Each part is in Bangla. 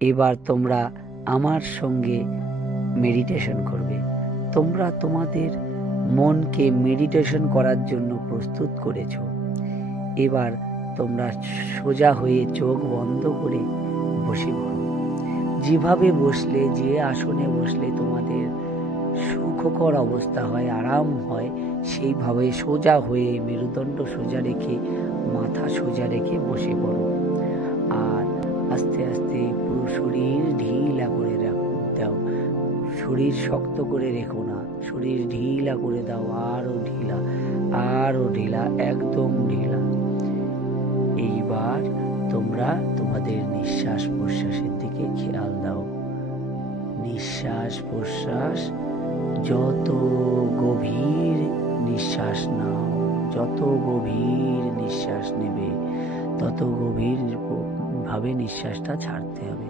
এবার তোমরা আমার সঙ্গে মেডিটেশন করবে। তোমরা তোমাদের মনকে মেডিটেশন করার জন্য প্রস্তুত করেছো। এবার তোমরা সোজা হয়ে চোখ বন্ধ করে বসে পড়ো। যেভাবে বসলে, যে আসনে বসলে তোমাদের সুখকর অবস্থা হয়, আরাম হয়, সেইভাবে সোজা হয়ে মেরুদণ্ড সোজা রেখে, মাথা সোজা রেখে বসে পড়ো। আর আস্তে আস্তে পুরো শরীর ঢিলা করে দাও। শরীর শক্ত করে রেখো না, শরীর ঢিলা করে দাও। আরো ঢিলা, আরো ঢিলা, একদম ঢিলা। এইবার তোমরা তোমাদের নিঃশ্বাস প্রশ্বাসের দিকে খেয়াল দাও। নিঃশ্বাস প্রশ্বাস, যত গভীর নিঃশ্বাস নাও, যত গভীর নিঃশ্বাস নেবে, তত গভীর ভাবে নিঃশ্বাসটা ছাড়তে হবে।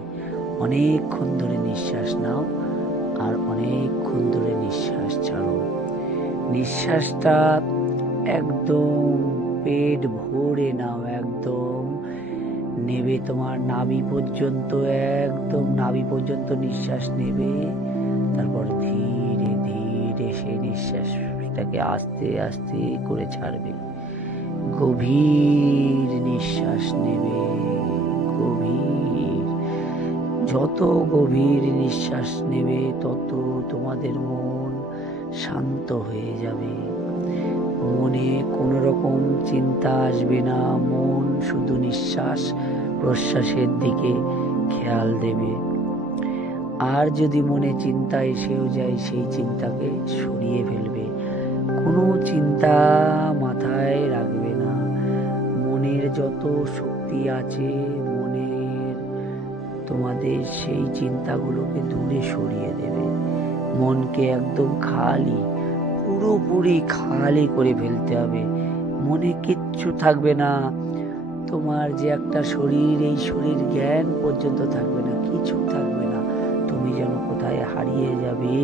অনেকক্ষণ ধরে নিঃশ্বাস নাও আর অনেকক্ষণ ধরে নিঃশ্বাস ছাড়ো। নিঃশ্বাসটা একদম পেট ভরে নাও, একদম নেবে তোমার নাভি পর্যন্ত, একদম নাভি পর্যন্ত নিঃশ্বাস নেবে। তারপর ধীরে ধীরে সেই নিঃশ্বাসটাকে আস্তে আস্তে করে ছাড়বে। গভীর নিঃশ্বাস নেবে, গভীর। যত গভীর নিঃশ্বাস নেবে তত তোমাদের মন শান্ত হয়ে যাবে। মনে কোনো রকম চিন্তা আসবে না, মন শুধু নিঃশ্বাস প্রশ্বাসের দিকে খেয়াল দেবে। আর যদি মনে চিন্তা এসেও যায়, সেই চিন্তাকে সরিয়ে ফেলবে। কোনো চিন্তা মাথায় রাখবে না। মনের যত শক্তি আছে, মনের তোমাদের সেই চিন্তাগুলোকে দূরে সরিয়ে দেবে। মনকে একদম খালি, পুরোপুরি খালি করে ফেলতে হবে। মনে কিচ্ছু থাকবে না। তোমার যে একটা শরীর, এই শরীর জ্ঞান পর্যন্ত থাকবে না, কিছু থাকবে না। তুমি যেন কোথায় হারিয়ে যাবে।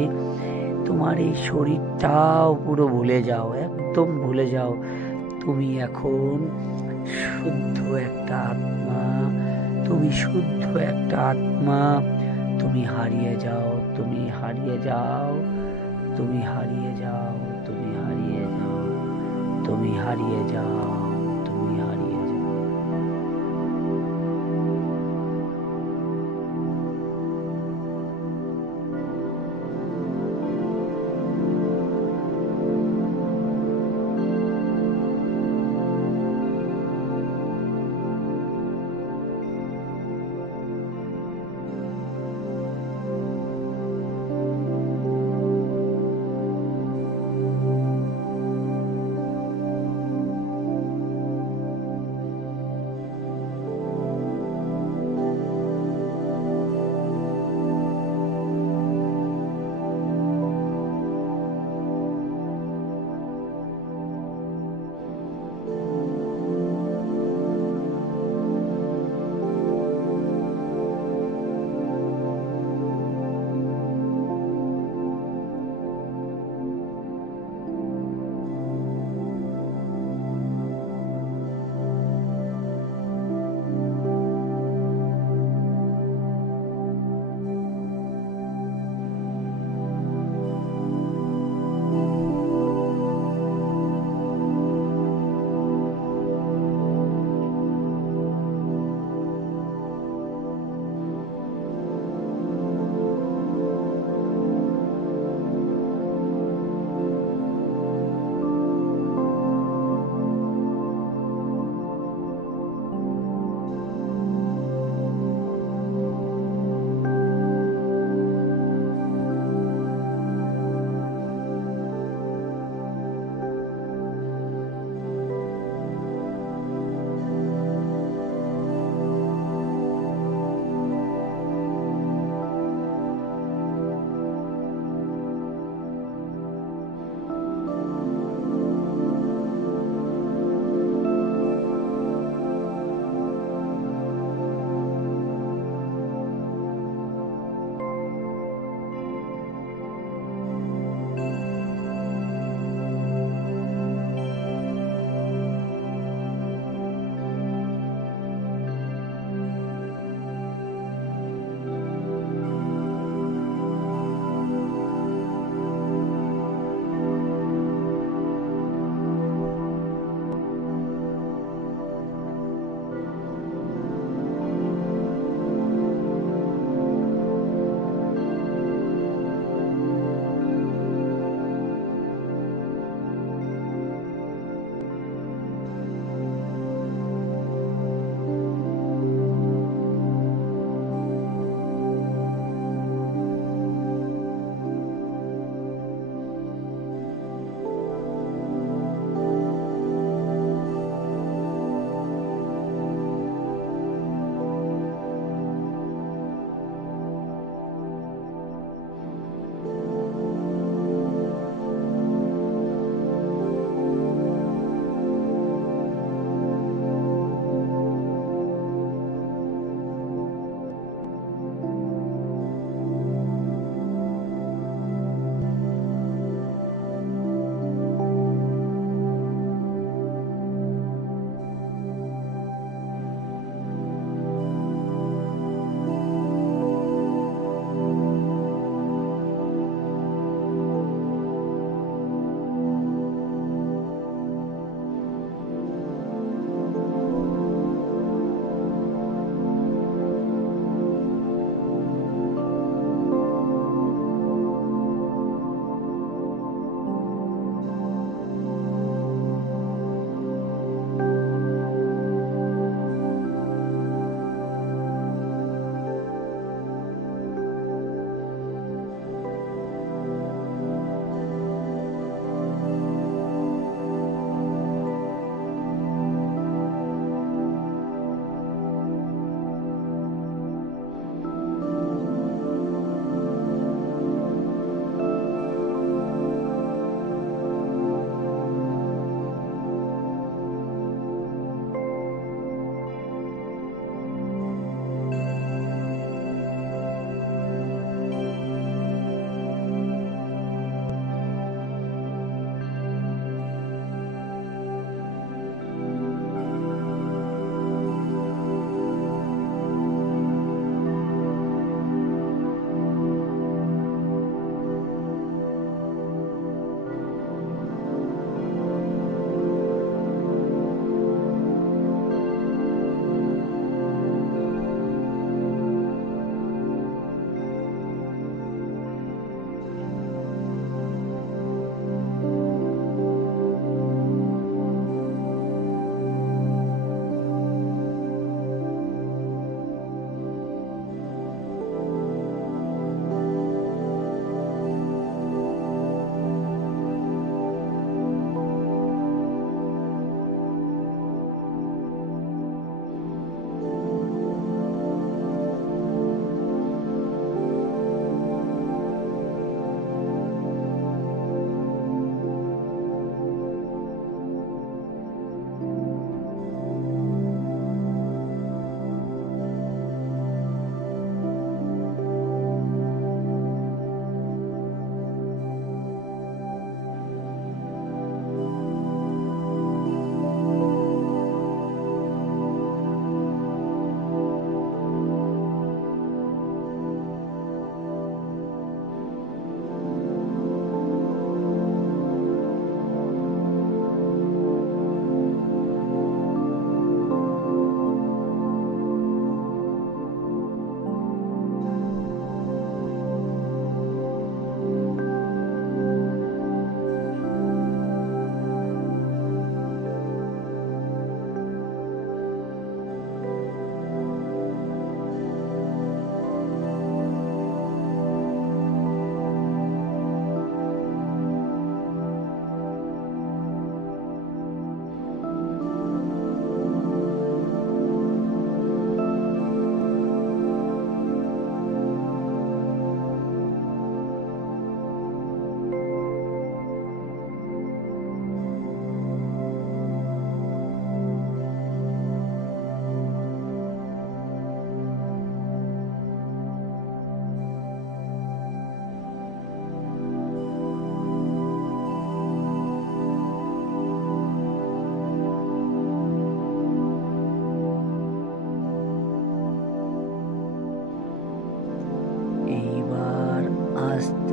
তোমার এই শরীরটাও পুরো ভুলে যাও, একদম ভুলে যাও। তুমি এখন শুদ্ধ একটা আত্মা, তুমি শুদ্ধ একটা আত্মা। তুমি হারিয়ে যাও, তুমি হারিয়ে যাও, তুমি হারিয়ে যাও, তুমি হারিয়ে যাও, তুমি হারিয়ে যাও, তুমি হারিয়ে যাও।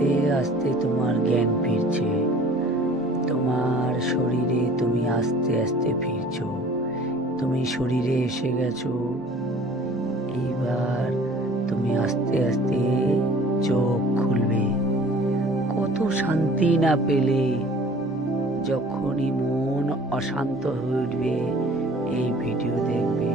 আস্তে আস্তে তোমার জ্ঞান ফিরছে, তোমার শরীরে তুমি আস্তে আস্তে ফিরছো, তুমি শরীরে এসে গেছো। এইবার তুমি আস্তে আস্তে চোখ খুলবে। কত শান্তি না পেলে, যখনই মন অশান্ত হয়ে উঠবে এই ভিডিও দেখবে,